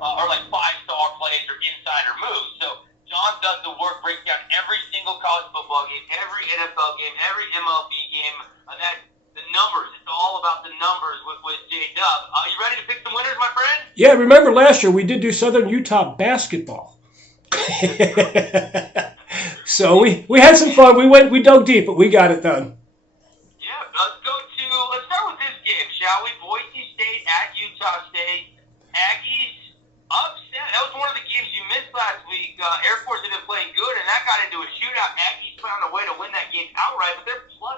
or like 5-star plays or insider moves. So John does the work, breaks down every single college football game, every NFL game, every MLB game. The numbers. It's all about the numbers with J-Dub. You ready to pick some winners, my friend? Yeah, remember last year we did do Southern Utah basketball. So we had some fun. We dug deep, but we got it done. Yeah, let's start with this game, shall we? Boise State at Utah State. Aggies upset. That was one of the games you missed last week. Air Force had been playing good, and that got into a shootout. Aggies found a way to win that game outright, but they're +9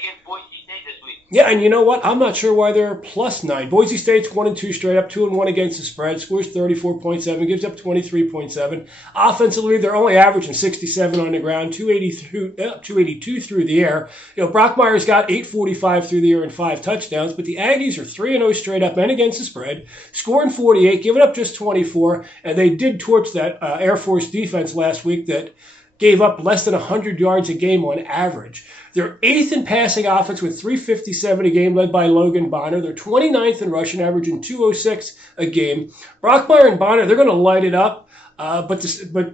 against Boise State this week. Yeah, and you know what? I'm not sure why they're +9. Boise State's 1-2 straight up, 2-1 against the spread, scores 34.7, gives up 23.7. Offensively, they're only averaging 67 on the ground, 282 through the air. Brockmeyer's got 845 through the air and 5 touchdowns, but the Aggies are 3-0 straight up and against the spread, scoring 48, giving up just 24, and they did torch that Air Force defense last week that gave up less than 100 yards a game on average. They're 8th in passing offense with 357 a game, led by Logan Bonner. They're 29th in rushing, averaging 206 a game. Brockmeyer and Bonner, they're going to light it up. But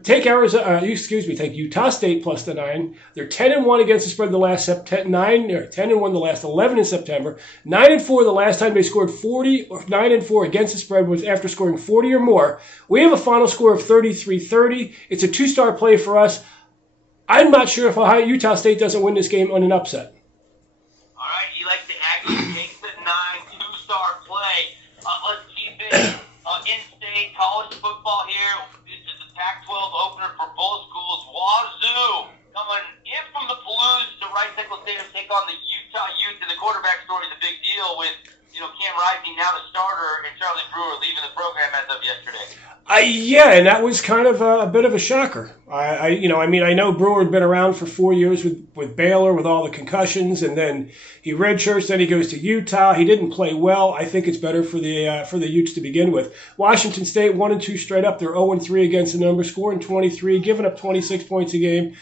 take Utah State +9. They're 10-1 against the spread the last 10-1 the last 11 in September. 9-4 the last time they scored 40, or 9-4 against the spread was after scoring 40 or more. We have a final score of 33-30. It's a 2-star play for us. I'm not sure if Utah State doesn't win this game on an upset. All right, you like the Aggies, take the 9, 2-star play. Let's keep it in-state college football here. This is the Pac-12 opener for both schools. Wazoo coming in from the Palouse to Rice Eccles Stadium to take on the Utah Utes. And the quarterback story is a big deal with Cam Rising now the starter and Charlie Brewer leaving the program as of yesterday. Yeah, and that was kind of a bit of a shocker. I know Brewer had been around for 4 years with Baylor with all the concussions, and then he redshirts, then he goes to Utah. He didn't play well. I think it's better for the Utes to begin with. Washington State 1-2 straight up. They're 0-3 against the number, scoring 23, giving up 26 points a game.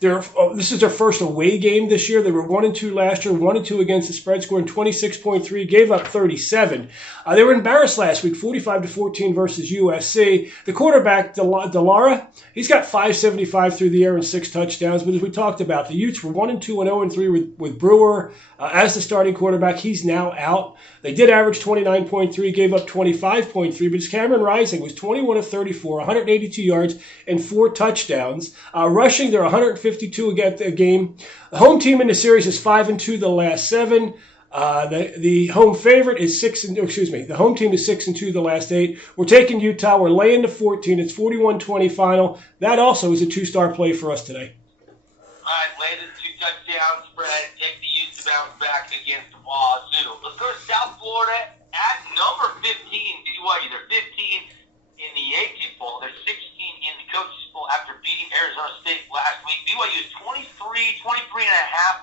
This is their first away game this year. They were 1-2 last year, 1-2 against the spread, scoring 26.3, gave up 37. They were embarrassed last week, 45-14 versus USC. The quarterback, Delara, he's got 575 through the air and 6 touchdowns. But as we talked about, the Utes were 1-2 and 0-3 with Brewer as the starting quarterback. He's now out. They did average 29.3, gave up 25.3, but Cameron Rising was 21 of 34, 182 yards and 4 touchdowns. Rushing, they're 152 a game. The home team in the series is 5-2 the last 7. The home favorite is the home team is 6-2 the last 8. We're taking Utah. We're laying to 14. It's 41-20 final. That also is a 2-star play for us today. All right, lay the 2-touchdown spread. Take the Utes to bounce back against Wazoo. Let's go to South Florida at number 15. BYU. They're 15 in the AP poll. They're 16 in the coaches poll after beating Arizona State last week. BYU is 23.5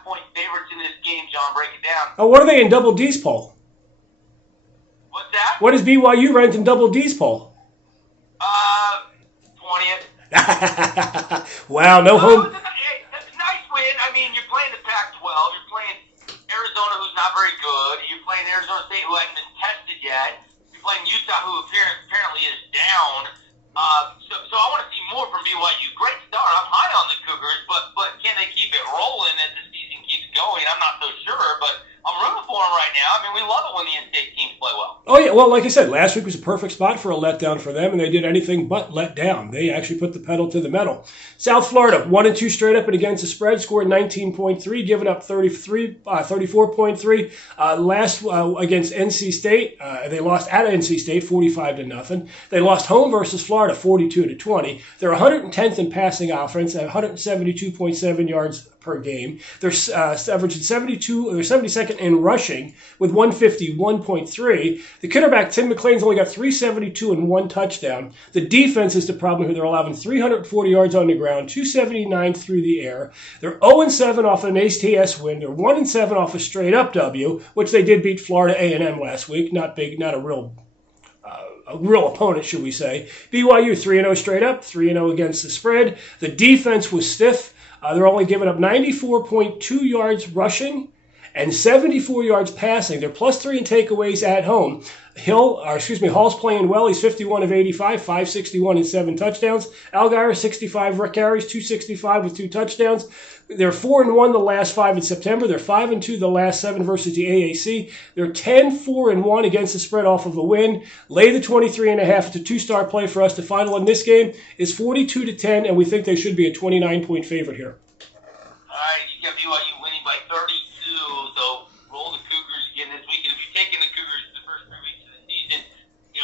point favorites in this game. John, break it down. Oh, what are they in Double D's poll? What's that? What is BYU ranked in Double D's poll? 20th. Wow, no home. That's a nice win. I mean, you're playing the Pac-12. You're playing Arizona, who's not very good. You're playing Arizona State, who hasn't been tested yet. You're playing Utah, who apparently is down. So I want to see more from BYU. Great start. I'm high on the Cougars, but can they keep it rolling as the season keeps going? I'm not so sure, but I'm rooting for them right now. I mean, we love it when the in-state teams play well. Oh, yeah. Well, like I said, last week was a perfect spot for a letdown for them, and they did anything but let down. They actually put the pedal to the metal. South Florida, 1-2 straight up and against the spread, scored 19.3, giving up 34.3. Last against NC State, they lost at NC State 45-0. They lost home versus Florida 42-20. They're 110th in passing offense at 172.7 yards per game. They're averaging 72. They're 72nd in rushing with 151.3. The quarterback Tim McLean's only got 372 and 1 touchdown. The defense is the problem here. They're allowing 340 yards on the ground, 279 through the air. They're 0-7 off an ATS win. They're 1-7 off a straight up W, which they did beat Florida A&M last week. Not big, not a real opponent, should we say. BYU 3-0 straight up, 3-0 against the spread. The defense was stiff. They're only giving up 94.2 yards rushing and 74 yards passing. They're +3 in takeaways at home. Hall's playing well. He's 51 of 85, 561 and 7 touchdowns. Allgaier 65 carries, 265 with 2 touchdowns. They're 4-1 the last 5 in September. They're 5-2 the last 7 versus the AAC. They're 10-4-1 against the spread off of a win. Lay the 23.5. It's a 2-star play for us. The final in this game is 42-10, and we think they should be a 29-point favorite here. All right, you got BYU winning by 32, so roll the Cougars again this week. And if you're taking the Cougars the first 3 weeks of the season,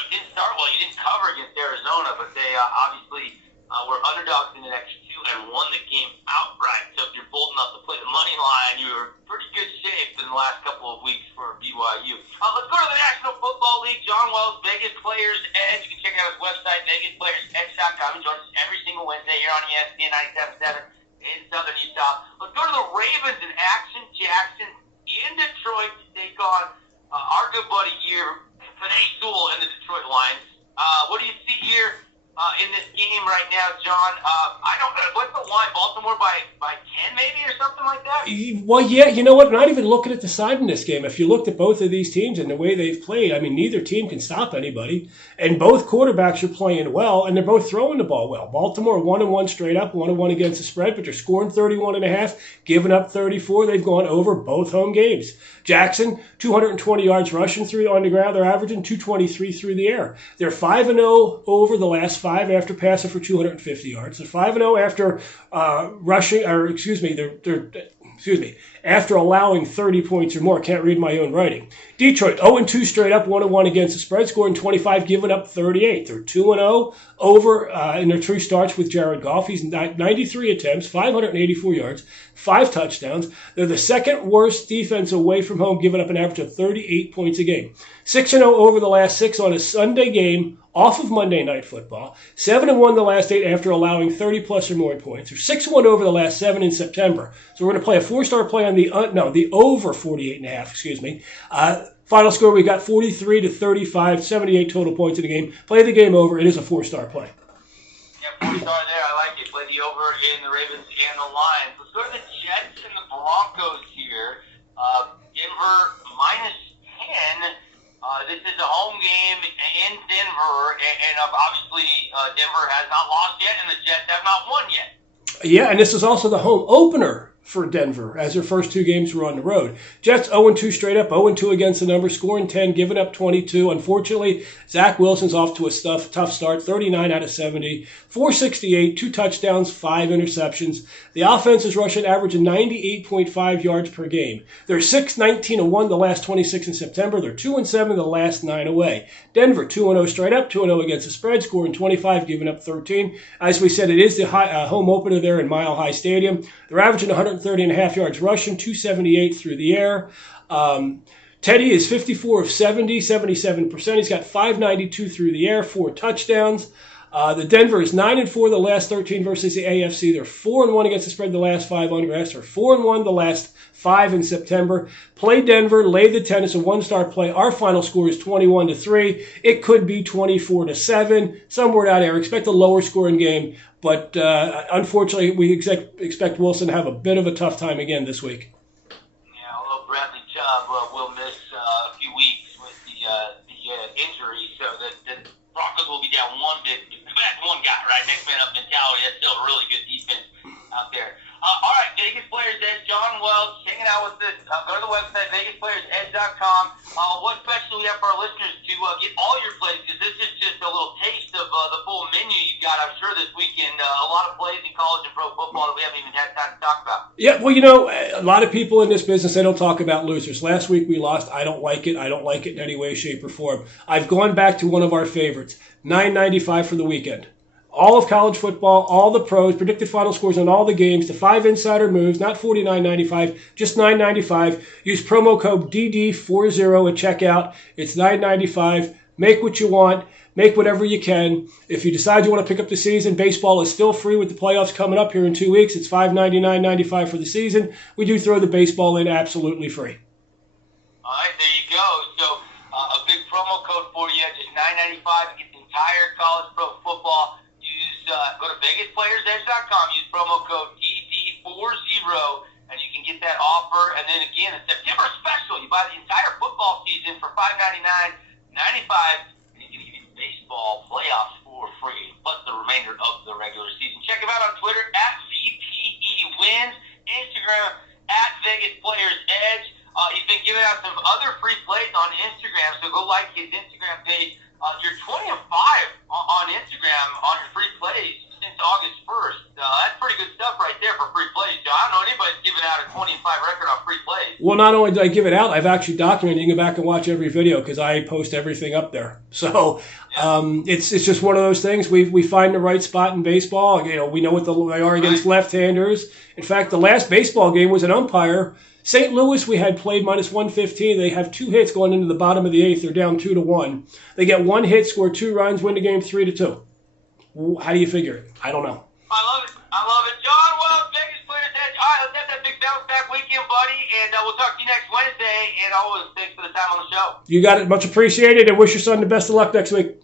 didn't start well. You didn't cover against Arizona, but they obviously were underdogs in the next 2 and won the game outright. So if you're bold enough to play the money line, you were in pretty good shape in the last couple of weeks for BYU. Let's go to the National Football League. John Wells, Vegas Players Edge. You can check out his website, VegasPlayersEdge.com. He joins us every single Wednesday here on ESPN 97.7 in Southern Utah. Let's go to the Ravens in action. Jackson in Detroit to take on our good buddy here, Panay Sewell and the Detroit Lions. What do you see here in this game right now, John? I don't know. What's the line? Baltimore by 10 maybe or something like that? Well, yeah, you know what? Not even looking at the side in this game. If you looked at both of these teams and the way they've played, I mean, neither team can stop anybody. And both quarterbacks are playing well, and they're both throwing the ball well. Baltimore 1-1 straight up, 1-1 against the spread, but they're scoring 31.5, giving up 34. They've gone over both home games. Jackson, 220 yards rushing through on the ground. They're averaging 223 through the air. They're 5-0 over the last 5 after passing for 250 yards. They're 5-0 after after allowing 30 points or more. Can't read my own writing. Detroit, 0-2 straight up, 1-1 against the spread, scoring 25, giving up 38. They're 2-0 over in their 3 starts with Jared Goff. He's 93 attempts, 584 yards, 5 touchdowns. They're the second worst defense away from home, giving up an average of 38 points a game. 6-0 over the last 6 on a Sunday game off of Monday Night Football. 7-1 the last 8 after allowing 30 plus or more points. They're 6-1 over the last 7 in September. So we're going to play a 4-star play on the over 48.5. Final score, we got 43-35, 78 total points in the game. Play the game over. It is a 4-star play. Yeah, 4-star there. I like it. Play the over in the Ravens and the Lions. Let's go to the Jets and the Broncos here. Denver -10. This is a home game in Denver, and obviously Denver has not lost yet, and the Jets have not won yet. Yeah, and this is also the home opener for Denver, as their first 2 games were on the road. Jets 0-2 straight up, 0-2 against the number, scoring 10, giving up 22. Unfortunately, Zach Wilson's off to a tough start, 39 out of 70, 468, 2 touchdowns, 5 interceptions. The offense is rushing, averaging 98.5 yards per game. They're 6-19-1 the last 26 in September. They're 2-7 the last 9 away. Denver 2-0 straight up, 2-0 against the spread, scoring 25, giving up 13. As we said, it is the home opener there in Mile High Stadium. They're averaging 130.5 yards rushing, 278 through the air. Teddy is 54 of 70, 77%. He's got 592 through the air, 4 touchdowns. The Denver is 9-4 the last 13 versus the AFC. They're 4-1 against the spread the last 5 on grass. They're 4-1 the last 5 in September. Play Denver, lay the 10. It's a 1-star play. Our final score is 21-3. It could be 24-7, somewhere out there. Expect a lower scoring game, but unfortunately, we expect Wilson to have a bit of a tough time again this week. Yeah, although Bradley Chubb will miss a few weeks with the injury, so the Broncos will be down one bit. That's one guy, right? Next man up mentality. That's still a really good defense out there. All right, Vegas Players Edge, John Wells, hanging out with us. Go to the website, VegasPlayersEdge.com. What special do we have for our listeners to get all your plays? Because this is just a little taste of the full menu you've got, I'm sure, this weekend. A lot of plays in college and pro football that we haven't even had time to talk about. Yeah, well, a lot of people in this business, they don't talk about losers. Last week we lost. I don't like it. I don't like it in any way, shape, or form. I've gone back to one of our favorites, $9.95 for the weekend. All of college football, all the pros, predicted final scores on all the games, the 5 insider moves, not $49.95, just $9.95. Use promo code DD40 at checkout. It's $9.95. Make what you want. Make whatever you can. If you decide you want to pick up the season, baseball is still free with the playoffs coming up here in 2 weeks. It's $5.99.95 for the season. We do throw the baseball in absolutely free. All right, there you go. So a big promo code for you, just $9.95 to get the entire college pro football. Go to VegasPlayersEdge.com, use promo code DD40, and you can get that offer. And then again, a September special. You buy the entire football season for $5.99.95, and you can get baseball playoffs for free, plus the remainder of the regular season. Check him out on Twitter at VPEWins, Instagram at Vegas Players Edge. He's been giving out some other free plays on Instagram, so go like his Instagram page. You're 20 and 5 on Instagram on your free plays since August 1st. That's pretty good stuff right there for free plays, John. I don't know anybody's giving out a 20 and 5 record on free plays. Well, not only did I give it out, I've actually documented. You can go back and watch every video because I post everything up there. So it's just one of those things. We find the right spot in baseball. You know, we know what they are against left-handers. In fact, the last baseball game was an umpire. St. Louis, we had played minus 115. They have 2 hits going into the bottom of the 8th. They're down 2-1. They get 1 hit, score 2 runs, win the game 3-2. How do you figure it? I don't know. I love it. John, well, Vegas Players Edge. All right, let's have that big bounce back weekend, buddy. And we'll talk to you next Wednesday. And always thanks for the time on the show. You got it. Much appreciated. And wish your son the best of luck next week.